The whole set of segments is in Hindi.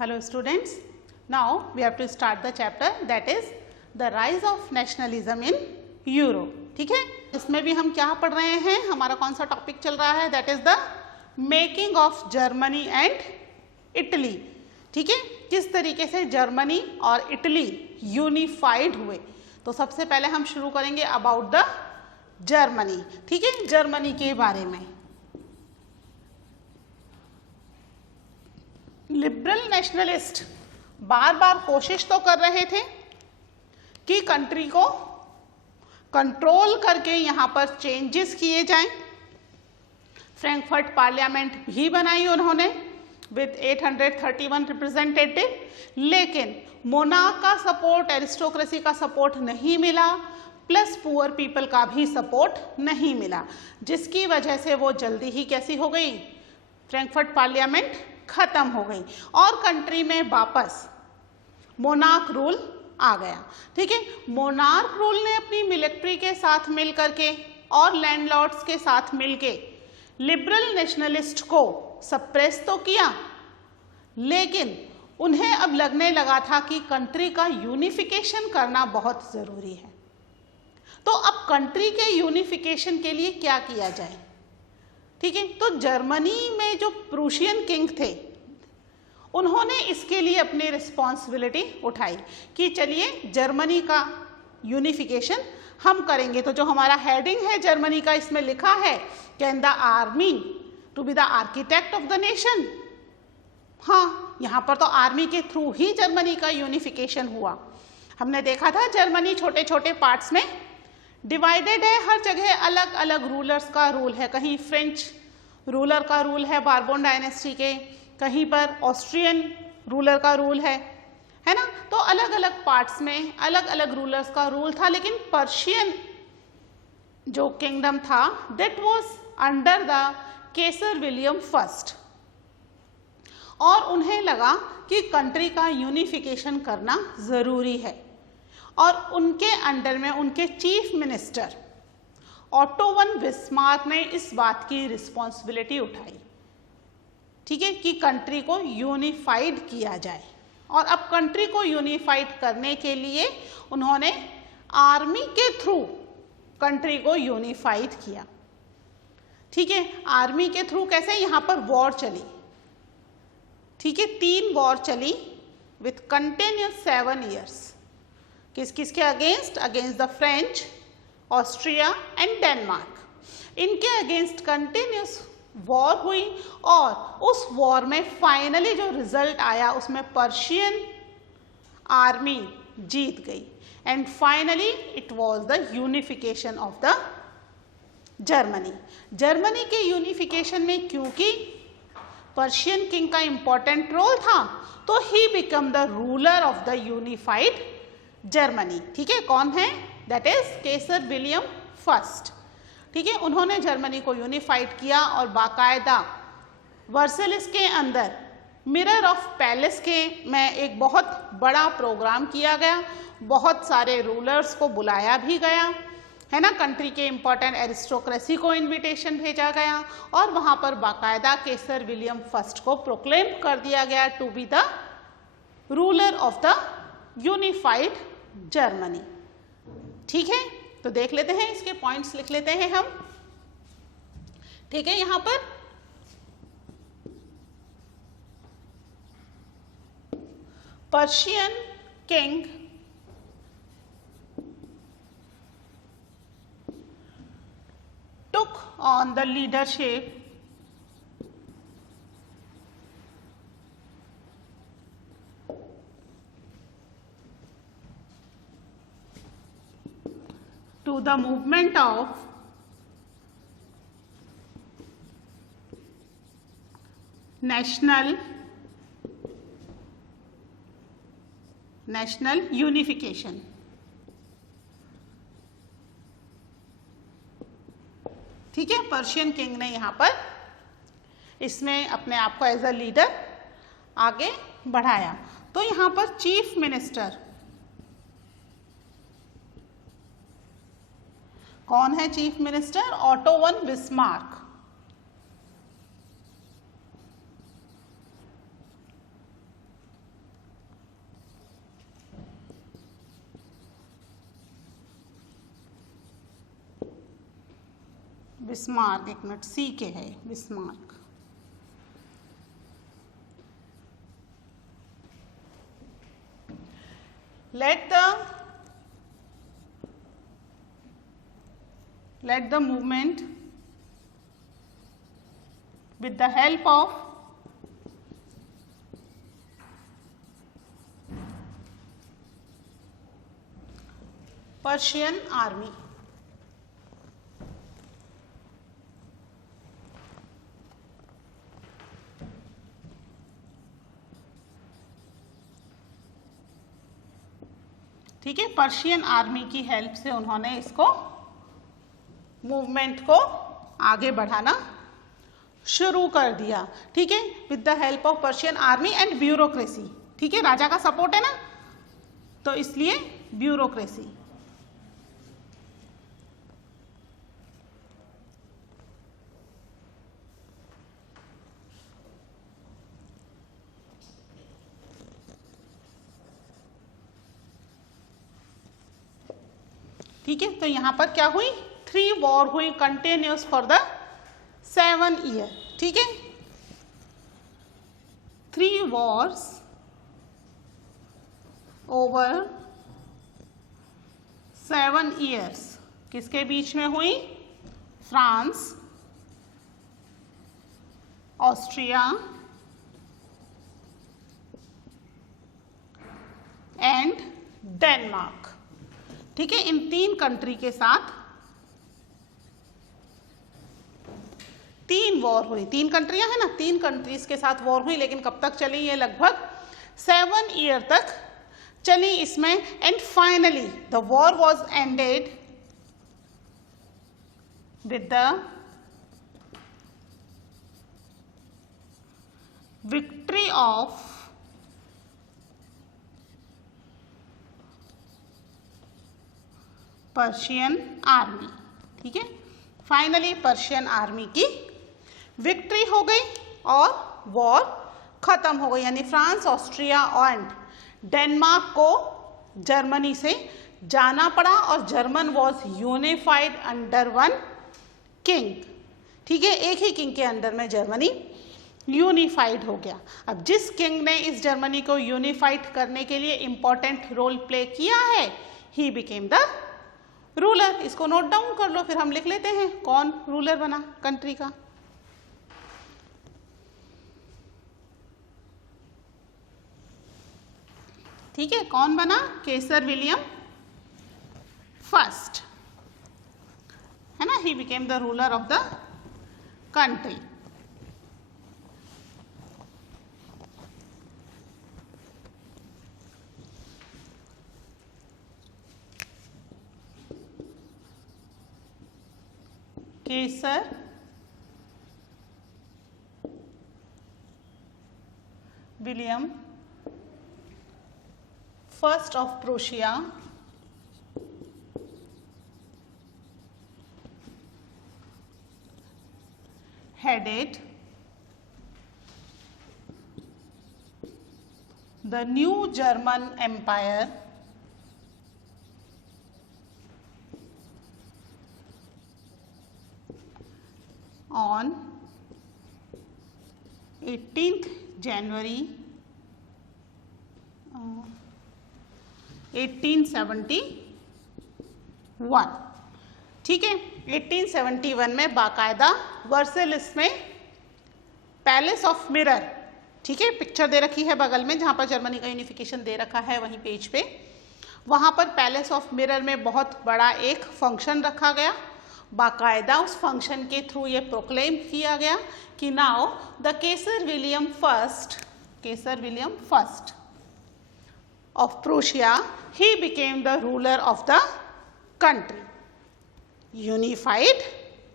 Hello students, now we have to start the chapter that is the rise of nationalism in Europe. ठीक है, इसमें भी हम क्या पढ़ रहे हैं, हमारा कौन सा टॉपिक चल रहा है, that is the making of Germany and Italy. ठीक है, किस तरीके से जर्मनी और इटली यूनिफाइड हुए. तो सबसे पहले हम शुरू करेंगे अबाउट द जर्मनी. ठीक है, जर्मनी के बारे में. लिबरल नेशनलिस्ट बार बार कोशिश तो कर रहे थे कि कंट्री को कंट्रोल करके यहाँ पर चेंजेस किए जाएं. फ्रैंकफर्ट पार्लियामेंट भी बनाई उन्होंने विद 831 रिप्रेजेंटेटिव, लेकिन मोनार्क का सपोर्ट, एरिस्टोक्रेसी का सपोर्ट नहीं मिला, प्लस पुअर पीपल का भी सपोर्ट नहीं मिला, जिसकी वजह से वो जल्दी ही कैसी हो गई, फ्रैंकफर्ट पार्लियामेंट खत्म हो गई और कंट्री में वापस मोनार्क रूल आ गया. ठीक है, मोनार्क रूल ने अपनी मिलिट्री के साथ मिल करके और लैंडलॉर्ड्स के साथ मिलके लिबरल नेशनलिस्ट को सप्रेस तो किया, लेकिन उन्हें अब लगने लगा था कि कंट्री का यूनिफिकेशन करना बहुत जरूरी है. तो अब कंट्री के यूनिफिकेशन के लिए क्या किया जाए. ठीक है, तो जर्मनी में जो प्रूशियन किंग थे उन्होंने इसके लिए अपनी रिस्पॉन्सिबिलिटी उठाई कि चलिए जर्मनी का यूनिफिकेशन हम करेंगे. तो जो हमारा हेडिंग है जर्मनी का, इसमें लिखा है can the army to be the architect of the nation. हाँ, यहाँ पर तो आर्मी के थ्रू ही जर्मनी का यूनिफिकेशन हुआ. हमने देखा था जर्मनी छोटे छोटे पार्ट्स में डिवाइडेड है, हर जगह अलग अलग रूलर्स का रूल है. कहीं फ्रेंच रूलर का रूल है बारबोन डायनेस्टी के, कहीं पर ऑस्ट्रियन रूलर का रूल है ना. तो अलग अलग पार्ट्स में अलग अलग रूलर्स का रूल था, लेकिन पर्शियन जो किंगडम था that was under the Kaiser William first, और उन्हें लगा कि कंट्री का यूनिफिकेशन करना जरूरी है. और उनके अंडर में उनके chief minister auto von Bismarck ने इस बात की रिस्पॉन्सिबिलिटी उठाई. ठीक है, कि कंट्री को यूनिफाइड किया जाए. और अब कंट्री को यूनिफाइड करने के लिए उन्होंने आर्मी के थ्रू कंट्री को यूनिफाइड किया. ठीक है, आर्मी के थ्रू कैसे, यहाँ पर वॉर चली. ठीक है, 3 वॉर चली विथ कंटिन्यूस 7 years. किस किस के against the French, Austria and Denmark. इनके अगेंस्ट कंटिन्यूस वॉर हुई और उस वॉर में फाइनली जो रिजल्ट आया उसमें पर्शियन आर्मी जीत गई. And finally it was the unification of the Germany. Germany के यूनिफिकेशन में क्योंकि पर्शियन किंग का इंपॉर्टेंट रोल था, तो he become the ruler of the unified Germany. ठीक है, कौन है, that is Kesar William first. ठीक है, उन्होंने जर्मनी को यूनिफाइड किया और बाकायदा वर्सेलिस के अंदर मिरर ऑफ पैलेस के में एक बहुत बड़ा प्रोग्राम किया गया. बहुत सारे रूलर्स को बुलाया भी गया है ना, कंट्री के इंपॉर्टेंट एरिस्टोक्रेसी को इनविटेशन भेजा गया और वहां पर बाकायदा केसर विलियम फर्स्ट को प्रोक्लेम कर दिया गया to be the ruler of the unified Germany. ठीक है, तो देख लेते हैं, इसके पॉइंट्स लिख लेते हैं हम. ठीक है, यहां पर Persian king took on the leadership to the movement of national unification. ठीक है, पर्शियन किंग ने यहाँ पर इसमें अपने आप को एज अ लीडर आगे बढ़ाया. तो यहाँ पर चीफ मिनिस्टर कौन है, chief minister auto von Bismarck. Bismarck, एक मिनट, सी के है Bismarck. let the movement with the help of Persian army ठीक है, पर्शियन आर्मी की हेल्प से उन्होंने इसको मूवमेंट को आगे बढ़ाना शुरू कर दिया। ठीक है, with the help of Persian army and bureaucracy. ठीक है, राजा का सपोर्ट है ना, तो इसलिए ब्यूरोक्रेसी। ठीक है, तो यहां पर क्या हुई, 3 वॉर हुई कंटिन्यूस फॉर द 7 ईयर। ठीक है, 3 वॉर्स ओवर 7 ईयर्स किसके बीच में हुई, फ्रांस, ऑस्ट्रिया एंड डेनमार्क। ठीक है, इन 3 कंट्री के साथ 3 वॉर हुई। 3 कंट्रियां हैं ना, 3 कंट्रीज के साथ वॉर हुई, लेकिन कब तक चली, ये लगभग 7 ईयर तक चली इसमें। And finally the war was ended with the victory of Persian army. ठीक है, फाइनली पर्शियन आर्मी की विक्ट्री हो गई और वॉर खत्म हो गई, यानी फ्रांस, ऑस्ट्रिया एंड डेनमार्क को जर्मनी से जाना पड़ा और German was unified under one king. ठीक है, एक ही किंग के अंडर में जर्मनी यूनिफाइड हो गया। अब जिस किंग ने इस जर्मनी को यूनिफाइड करने के लिए इंपॉर्टेंट रोल प्ले किया है, ही बिकेम द रूलर। इसको नोट डाउन कर लो, फिर हम लिख लेते हैं कौन रूलर बना कंट्री का। ठीक है, कौन बना, केसर विलियम फर्स्ट, है ना, ही became the ruler of the country. Kesar William first of Prussia headed the new German Empire on 18th January 1871। ठीक है, 1871 में बाकायदा वर्सेलिस में पैलेस ऑफ मिरर, ठीक है, पिक्चर दे रखी है बगल में जहाँ पर जर्मनी का यूनिफिकेशन दे रखा है वहीं पेज पे, वहाँ पर पैलेस ऑफ मिरर में बहुत बड़ा एक फंक्शन रखा गया। बाकायदा उस फंक्शन के थ्रू ये प्रोक्लेम किया गया कि now the Kaiser William first of Prussia, he became the ruler of the country, unified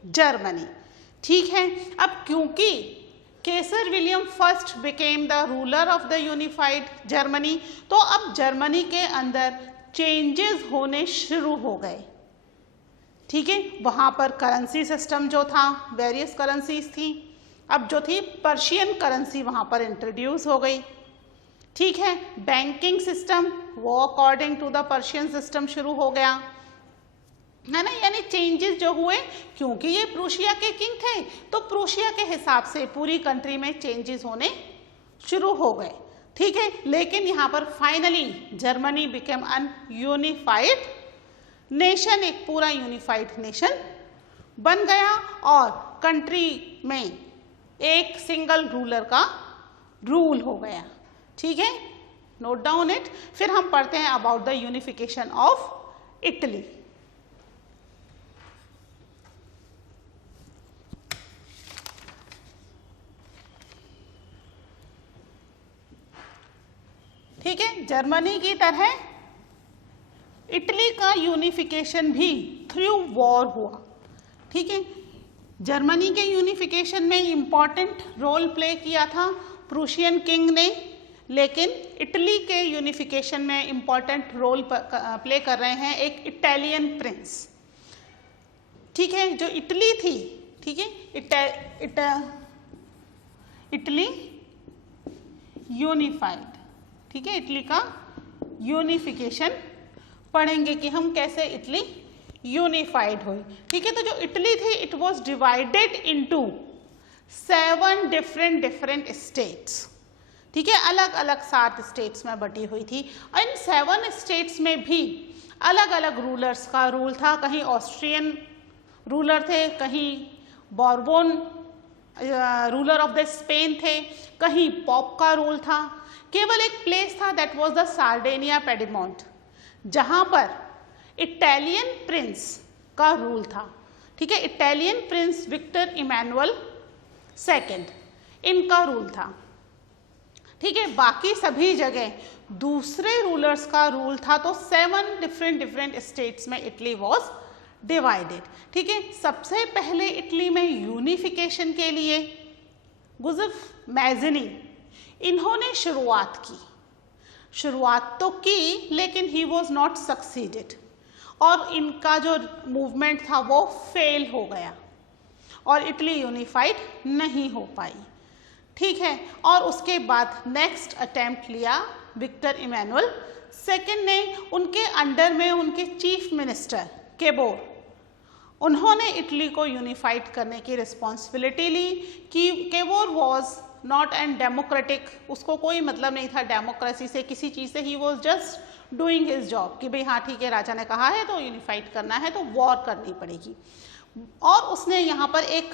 Germany. ठीक है, अब क्योंकि Kaiser William first became the ruler of the unified Germany, तो अब जर्मनी के अंदर चेंजेस होने शुरू हो गए। ठीक है, वहाँ पर करेंसी सिस्टम जो था, वेरियस करेंसीज थी, अब जो थी पर्शियन करेंसी वहाँ पर इंट्रोड्यूस हो गई। ठीक है, बैंकिंग सिस्टम वो according to the Persian system शुरू हो गया। है ना, यानी चेंजेस जो हुए, क्योंकि ये प्रूशिया के किंग थे तो प्रूशिया के हिसाब से पूरी कंट्री में चेंजेस होने शुरू हो गए, ठीक है। लेकिन यहाँ पर फाइनली जर्मनी बिकेम अन यूनिफाइड नेशन, एक पूरा यूनिफाइड नेशन बन गया और कंट्री में एक सिंगल रूलर का रूल हो गया, ठीक है। Note down it. फिर हम पढ़ते हैं about the unification of Italy. ठीक है, जर्मनी की तरह इटली का यूनिफिकेशन भी थ्रू वॉर हुआ, ठीक है। जर्मनी के यूनिफिकेशन में इंपॉर्टेंट रोल प्ले किया था प्रूशियन किंग ने, लेकिन इटली के यूनिफिकेशन में इंपॉर्टेंट रोल प्ले कर रहे हैं एक इटालियन प्रिंस, ठीक है, जो इटली थी, ठीक है, इटली यूनिफाइड, ठीक है। इटली का यूनिफिकेशन पढ़ेंगे कि हम कैसे इटली यूनिफाइड हुई, ठीक है। तो जो इटली थी it was divided into 7 different states, ठीक है, अलग अलग 7 स्टेट्स में बटी हुई थी। इन 7 स्टेट्स में भी अलग अलग रूलर्स का रूल था, कहीं ऑस्ट्रियन रूलर थे, कहीं बॉर्बोन रूलर ऑफ द स्पेन थे, कहीं पॉप का रूल था। केवल एक प्लेस था that was the Sardinia Piedmont, जहां पर इटालियन प्रिंस का रूल था, ठीक है। Italian prince Victor Emmanuel second, इनका रूल था, ठीक है। बाकी सभी जगह दूसरे रूलर्स का रूल था। तो 7 डिफरेंट स्टेट्स में इटली वॉज डिवाइडेड, ठीक है। सबसे पहले इटली में यूनिफिकेशन के लिए गुज़िफ मैज़नी, इन्होंने शुरुआत तो की लेकिन ही वॉज नॉट सक्सीडेड, और इनका जो मूवमेंट था वो फेल हो गया और इटली यूनिफाइड नहीं हो पाई, ठीक है। और उसके बाद नेक्स्ट अटेम्प्ट लिया विक्टर इमैनुअल सेकंड ने। उनके अंडर में उनके चीफ मिनिस्टर केबोर, उन्होंने इटली को यूनिफाइड करने की रिस्पॉन्सिबिलिटी ली कि केबोर वॉज नॉट एंड डेमोक्रेटिक, उसको कोई मतलब नहीं था डेमोक्रेसी से, किसी चीज़ से। He was just doing his job कि भाई हाँ ठीक है, राजा ने कहा है तो यूनिफाइड करना है तो वॉर करनी पड़ेगी। और उसने यहाँ पर एक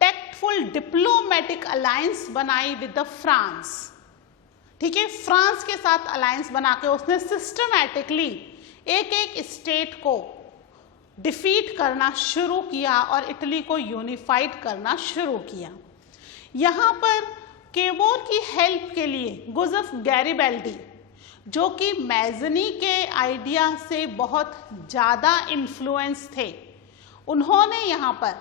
टैक्टफुल डिप्लोमेटिक अलायंस बनाई विद द फ्रांस, ठीक है। फ्रांस के साथ अलायंस बना के उसने सिस्टमैटिकली एक स्टेट को डिफीट करना शुरू किया और इटली को यूनिफाइड करना शुरू किया। यहाँ पर केबोर की हेल्प के लिए गुज़िफ गैरिबल्डी, जो कि मैज़नी के आइडिया से बहुत ज़्यादा इन्फ्लुएंस थे, उन्होंने यहाँ पर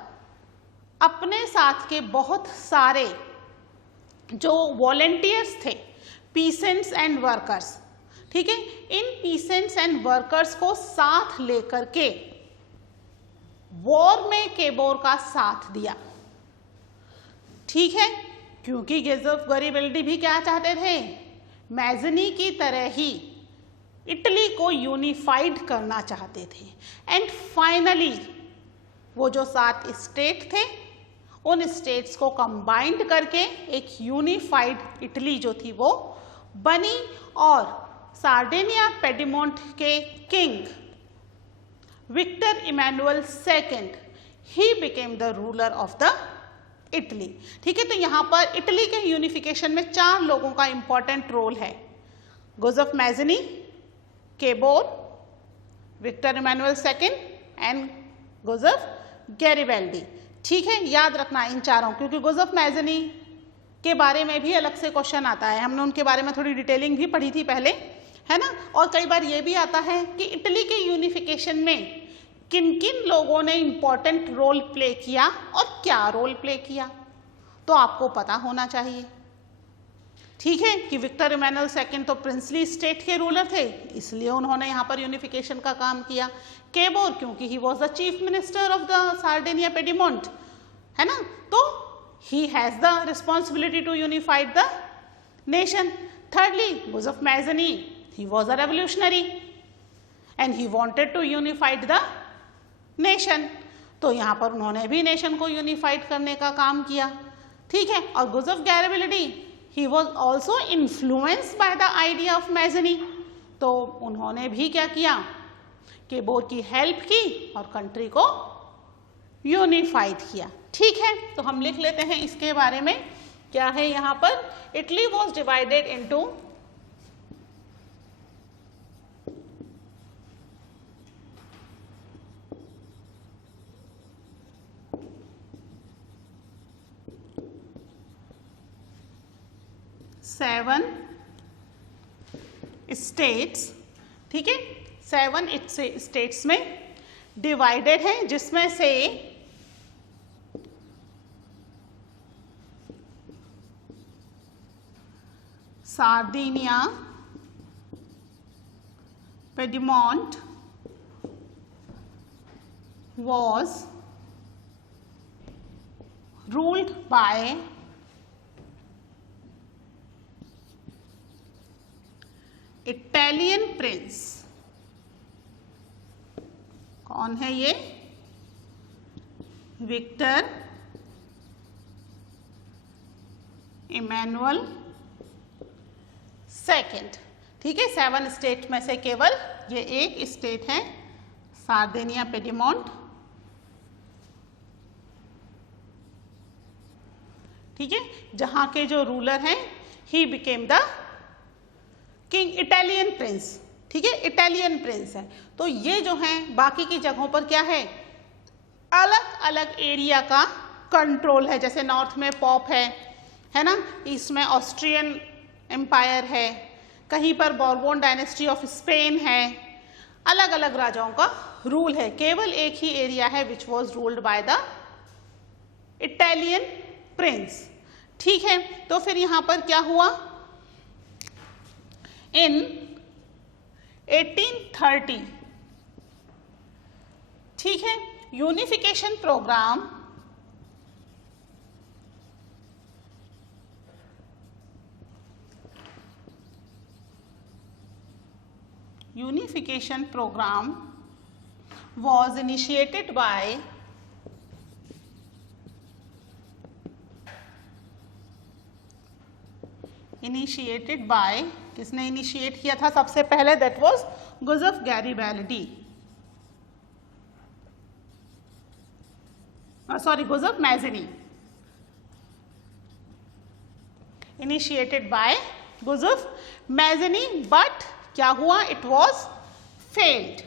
अपने साथ के बहुत सारे जो वॉलंटियर्स थे, पीसेंट्स एंड वर्कर्स, ठीक है, इन पीसेंट्स एंड वर्कर्स को साथ लेकर के वॉर में केबोर का साथ दिया, ठीक है। क्योंकि गुज़िफ गैरिबल्डी भी क्या चाहते थे, मैज़नी की तरह ही इटली को यूनिफाइड करना चाहते थे। एंड फाइनली वो जो 7 स्टेट थे उन स्टेट्स को कंबाइंड करके एक यूनिफाइड इटली जो थी वो बनी, और सार्डेनिया पेडिमोंट के king Victor Emmanuel second, he became the ruler of the Italy, ठीक है। तो यहाँ पर इटली के यूनिफिकेशन में 4 लोगों का इंपॉर्टेंट रोल है, गुज़िफ मैज़नी, केबोर, विक्टर इमैनुअल सेकंड एंड गुज़िफ गैरिबल्डी, ठीक है। याद रखना इन चारों, क्योंकि गुज़िफ मैज़नी के बारे में भी अलग से क्वेश्चन आता है, हमने उनके बारे में थोड़ी डिटेलिंग भी पढ़ी थी पहले, है ना। और कई बार ये भी आता है कि इटली के यूनिफिकेशन में किन किन लोगों ने इंपॉर्टेंट रोल प्ले किया और क्या रोल प्ले किया, तो आपको पता होना चाहिए, ठीक है। कि विक्टर इमैनुअल सेकंड तो प्रिंसली स्टेट के रूलर थे, इसलिए उन्होंने यहाँ पर यूनिफिकेशन का काम किया। केबोर क्योंकि he was the chief minister of the Sardinia Piedmont, है ना, तो he has the responsibility to unified the nation. Thirdly, Giuseppe Mazzini, he was a revolutionary and he wanted to unify the nation, तो यहाँ पर उन्होंने भी नेशन को यूनिफाइड करने का काम किया, ठीक है। और Giuseppe Garibaldi he was also influenced by the idea of Mazzini, तो उन्होंने भी क्या किया कि बोर की हेल्प की और कंट्री को यूनिफाइड किया, ठीक है। तो हम लिख लेते हैं इसके बारे में, क्या है यहाँ पर, Italy was divided into seven states, ठीक है। 7 स्टेट्स में डिवाइडेड है, जिसमें से Sardinia, Piedmont was ruled by Italian prince. कौन है ये? विक्टर इमैनुअल सेकंड, ठीक है। 7 स्टेट में से केवल ये एक स्टेट है सार्डिनिया पेडिमोंट, ठीक है, जहां के जो रूलर हैं ही became the king, Italian Prince, ठीक है, इटालियन प्रिंस है। तो ये जो हैं बाकी की जगहों पर क्या है, अलग अलग एरिया का कंट्रोल है। जैसे नॉर्थ में पॉप है ना, ईस्ट में ऑस्ट्रियन एम्पायर है, कहीं पर बॉर्बोन डायनेस्टी ऑफ स्पेन है, अलग अलग राजाओं का रूल है। केवल एक ही एरिया है which was ruled by the Italian Prince, ठीक है। तो फिर यहां पर क्या हुआ, इन 1830, ठीक है, unification programme was initiated by किसने इनिशिएट किया था सबसे पहले? That was Giuseppe Garibaldi, Giuseppe Mazzini, initiated by Giuseppe Mazzini. But क्या हुआ, इट वॉज फेल्ड,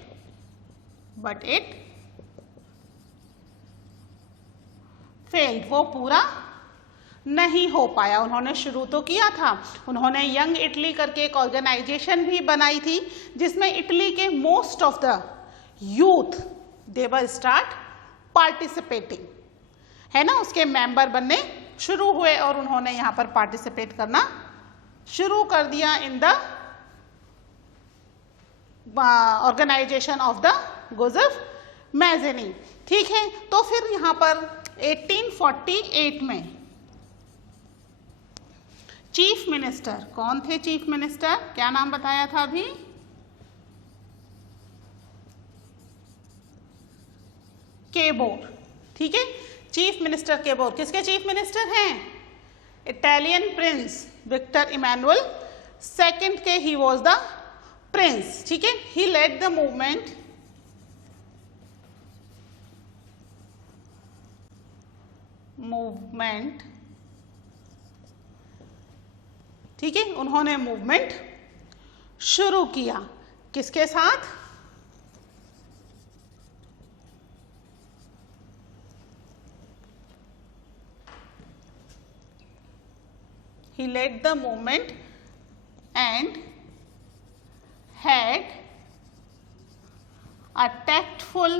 वो पूरा नहीं हो पाया। उन्होंने शुरू तो किया था, उन्होंने यंग इटली करके एक ऑर्गेनाइजेशन भी बनाई थी जिसमें इटली के most of the youth they were start participating, है ना, उसके मेंबर बनने शुरू हुए और उन्होंने यहाँ पर पार्टिसिपेट करना शुरू कर दिया in the organisation of the Giuseppe Mazzini, ठीक है। तो फिर यहाँ पर 1848 में चीफ मिनिस्टर, कौन थे चीफ मिनिस्टर? क्या नाम बताया था अभी? केबोर, ठीक है, चीफ मिनिस्टर केबोर। किसके चीफ मिनिस्टर हैं? Italian prince Victor Emmanuel second के ही वॉज द प्रिंस, ठीक है। ही लेड द मूवमेंट ठीक है, उन्होंने मूवमेंट शुरू किया किसके साथ? He led the movement and had a tactful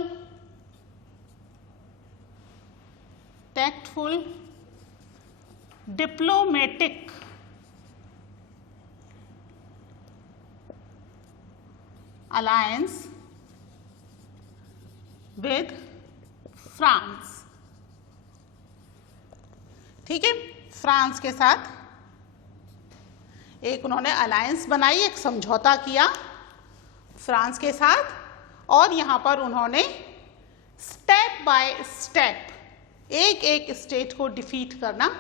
diplomatic alliance with France, ठीक है, फ्रांस के साथ एक उन्होंने अलायंस बनाई, एक समझौता किया फ्रांस के साथ, और यहाँ पर उन्होंने स्टेप बाय स्टेप एक एक स्टेट को डिफीट करना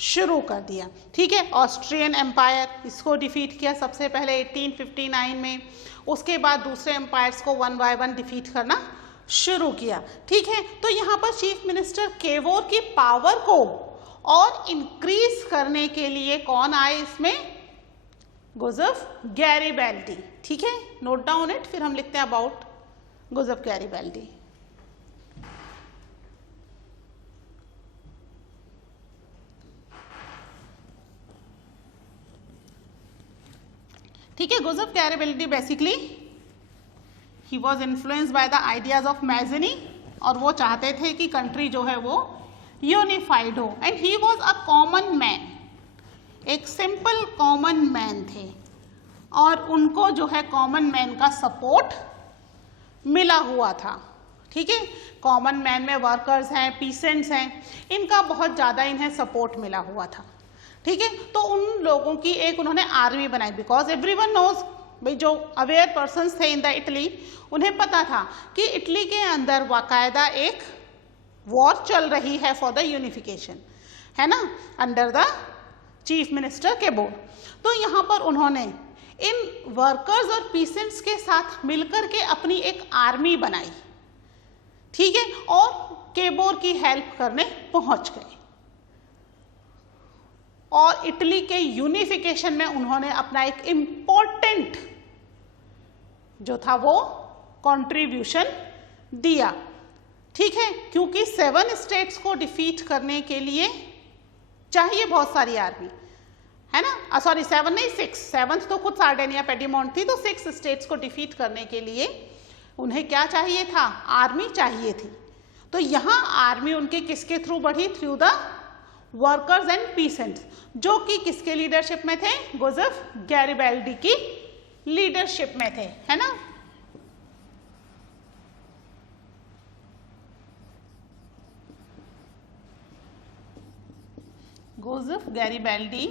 शुरू कर दिया। ठीक है, ऑस्ट्रियन एम्पायर, इसको डिफीट किया सबसे पहले 1859 में, उसके बाद दूसरे एम्पायर्स को वन बाय वन डिफीट करना शुरू किया। ठीक है, तो यहाँ पर चीफ मिनिस्टर केवोर की पावर को और इंक्रीज करने के लिए कौन आए इसमें? गुज़फ गैरिबल्डी। ठीक है, नोट डाउन इट, फिर हम लिखते हैं अबाउट गुज़फ गैरिबल्डी। ठीक है, Giuseppe Garibaldi basically he was influenced by the ideas of Mazzini, और वो चाहते थे कि कंट्री जो है वो यूनिफाइड हो। And he was a common man, एक सिंपल कॉमन मैन थे, और उनको जो है कॉमन मैन का सपोर्ट मिला हुआ था। ठीक है, कॉमन मैन में वर्कर्स हैं, पीसेंट्स हैं, इनका बहुत ज़्यादा इन्हें सपोर्ट मिला हुआ था। ठीक है, तो उन लोगों की एक उन्होंने आर्मी बनाई, बिकॉज एवरीवन नोज, भाई जो अवेयर पर्सन्स थे इन द इटली, उन्हें पता था कि इटली के अंदर बाकायदा एक वॉर चल रही है फॉर द यूनिफिकेशन, है ना, अंडर द चीफ मिनिस्टर केबोर। तो यहाँ पर उन्होंने इन वर्कर्स और पीसेंट्स के साथ मिलकर के अपनी एक आर्मी बनाई। ठीक है, और केबोर की हेल्प करने पहुंच गए, और इटली के यूनिफिकेशन में उन्होंने अपना एक इम्पोर्टेंट जो था वो कंट्रीब्यूशन दिया। ठीक है, क्योंकि 7 स्टेट्स को डिफीट करने के लिए चाहिए बहुत सारी आर्मी, है ना, सॉरी 7 नहीं 6, 7th तो खुद सार्डेनिया पेडीमोंट थी, तो 6 स्टेट्स को डिफीट करने के लिए उन्हें क्या चाहिए था? आर्मी चाहिए थी। तो यहाँ आर्मी उनके किसके थ्रू बढ़ी? Through the workers and peasants, जो कि किसके लीडरशिप में थे? गुज़फ गैरिबल्डी की लीडरशिप में थे, है ना। गुज़फ गैरिबल्डी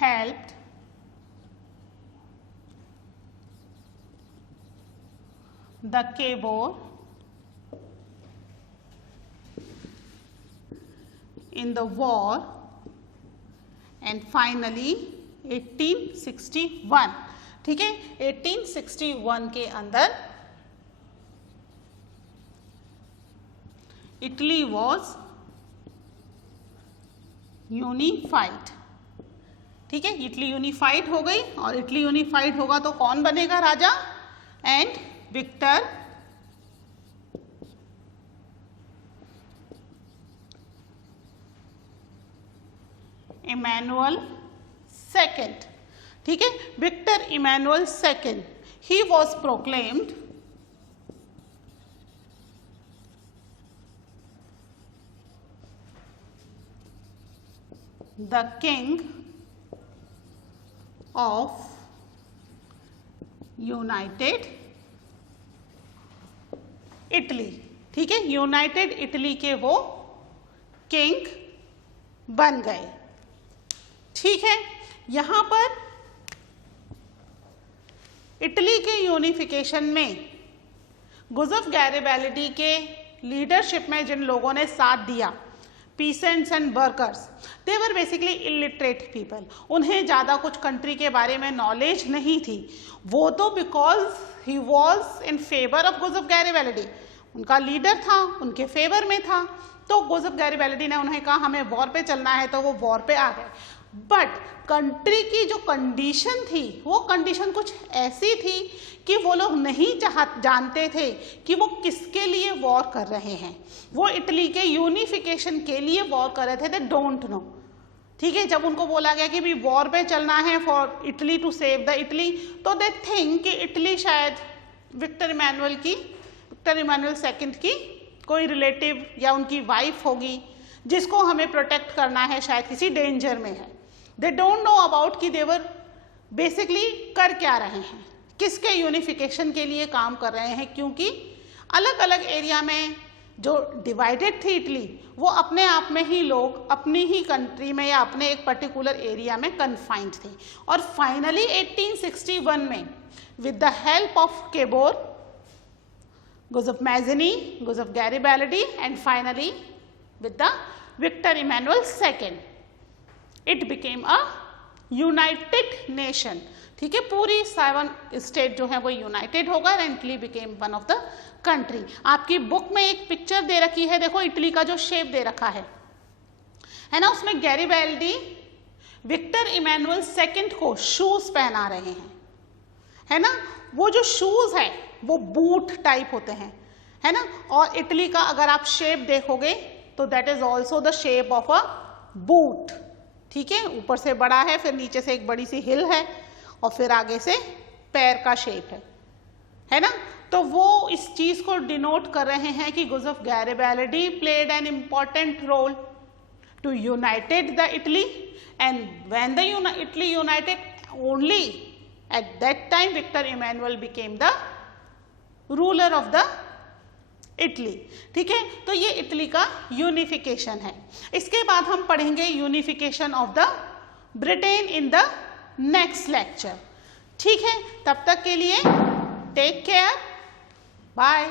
helped the Cabor in the war, and finally 1861, ठीक है, 1861 के अंदर इटली वॉज यूनिफाइड। ठीक है, इटली यूनिफाइड हो गई, और इटली यूनिफाइड होगा तो कौन बनेगा राजा? And Victor Emmanuel second. ठीक है, Victor Emmanuel second, he was proclaimed the king of united Italy. ठीक है, यूनाइटेड इटली के वो किंग बन गए। ठीक है, यहां पर इटली के यूनिफिकेशन में गुज़फ गैरिबल्डी के लीडरशिप में जिन लोगों ने साथ दिया, peasants and workers, they were basically illiterate people, उन्हें ज़्यादा कुछ कंट्री के बारे में नॉलेज नहीं थी। वो तो because he was in favour of Giuseppe Garibaldi, उनका लीडर था, उनके फेवर में था, तो गुज़फ गैरिबल्डी ने उन्हें कहा हमें वॉर पे चलना है, तो वो वॉर पे आ गए। बट कंट्री की जो कंडीशन थी, वो कंडीशन कुछ ऐसी थी कि वो लोग नहीं जानते थे कि वो किसके लिए वॉर कर रहे हैं। वो इटली के यूनिफिकेशन के लिए वॉर कर रहे थे, दे डोंट नो। ठीक है, जब उनको बोला गया कि भी वॉर पे चलना है for Italy to save the Italy, तो दे थिंक कि इटली शायद विक्टर इमैनुअल सेकंड की कोई रिलेटिव या उनकी वाइफ होगी, जिसको हमें प्रोटेक्ट करना है, शायद किसी डेंजर में है। दे डोंट नो अबाउट कि देवर बेसिकली कर क्या रहे हैं, किसके यूनिफिकेशन के लिए काम कर रहे हैं, क्योंकि अलग अलग एरिया में जो डिवाइडेड थी इटली, वो अपने आप में ही लोग अपनी ही कंट्री में या अपने एक पर्टिकुलर एरिया में कन्फाइंड थे। और फाइनली 1861 में with the help of Cavour, Giuseppe Mazzini, Giuseppe Garibaldi and finally with the Victor Emmanuel II, it became a united nation. ठीक है, पूरी 7 स्टेट जो है वो यूनाइटेड होगा and Italy became one of the country. आपकी बुक में एक पिक्चर दे रखी है, देखो इटली का जो शेप दे रखा है ना, उसमें गैरिबाल्डी विक्टर इमैनुअल II को शूज पहना रहे हैं, है ना। वो जो शूज है वो बूट टाइप होते हैं, है ना। और इटली का अगर आप शेप देखोगे तो that is also the shape of a boot. ठीक है, ऊपर से बड़ा है, फिर नीचे से एक बड़ी सी हिल है और फिर आगे से पैर का शेप है ना। तो वो इस चीज को डिनोट कर रहे हैं कि Giuseppe Garibaldi played an important role to united the Italy, and when the Italy united only at that time Victor Emmanuel became the ruler of the Italy. ठीक है, तो ये इटली का यूनिफिकेशन है। इसके बाद हम पढ़ेंगे unification of the Britain in the next lecture. ठीक है, तब तक के लिए टेक केयर, बाय।